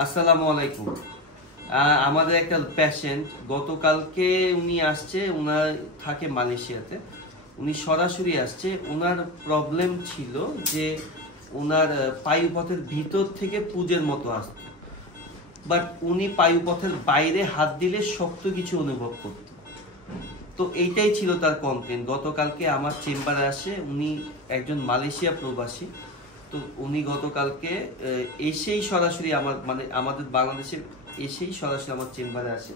আসসালামু আলাইকুম। আমাদের একটা পেশেন্ট গতকালকে উনি আসছে, উনার থাকে মালয়েশিয়াতে। উনি সরাসরি আসছে। ওনার প্রবলেম ছিল যে ওনার পায়ুপথের ভিতর থেকে পুজের মতো আসতো, বাট উনি পায়ুপথের বাইরে হাত দিলে শক্ত কিছু অনুভব করত। তো এইটাই ছিল তার কমপ্লেন। গতকালকে আমার চেম্বারে আসে। উনি একজন মালয়েশিয়া প্রবাসী। তো উনি গতকালকে এসেই সরাসরি আমাদের বাংলাদেশে এসেই সরাসরি আমার চেম্বারে আসে।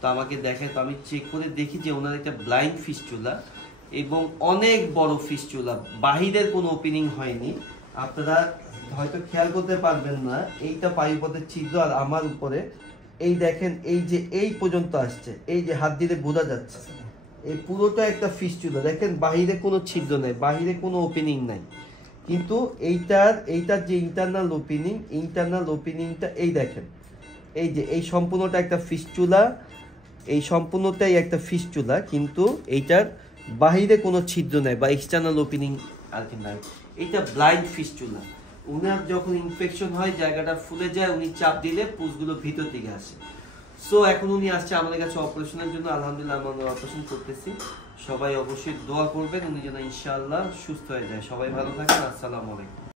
তো আমাকে দেখে, তো আমি চেক করে দেখি যে ওনার একটা ব্লাইন্ড ফিস্টুলা এবং অনেক বড় ফিস্টুলা, বাহিরের কোনো ওপেনিং হয়নি। আপনারা হয়তো খেয়াল করতে পারবেন না, এইটা পায়ুপথের ছিদ্র আর আমার উপরে এই দেখেন, এই যে এই পর্যন্ত আসছে, এই যে হাত দিলে বোঝা যাচ্ছে এই পুরোটা একটা ফিস্টুলা। দেখেন বাহিরে কোনো ছিদ্র নাই, বাহিরে কোনো ওপেনিং নাই, কিন্তু এইটার যে ইন্টারনাল ওপেনিংটা এই দেখেন, এই যে এই সম্পূর্ণটা একটা ফিস্টুলা, এই সম্পূর্ণটাই একটা ফিস্টুলা, কিন্তু এইটার বাহিরে কোনো ছিদ্র নাই বা এক্সটার্নাল ওপেনিং আর কি নাই। এইটা ব্লাইন্ড ফিস্টুলা। উনার যখন ইনফেকশন হয় জায়গাটা ফুলে যায়, উনি চাপ দিলে পুজগুলো ভিতর দিকে আসে। সো এখন উনি আসছে আমাদের কাছে অপারেশনের জন্য। আলহামদুলিল্লাহ আমরা অপারেশন করতেছি। সবাই অবশ্যই দোয়া করবেন উনি যেন ইনশাআল্লাহ সুস্থ হয়ে যায়। সবাই ভালো থাকেন। আসসালামু আলাইকুম।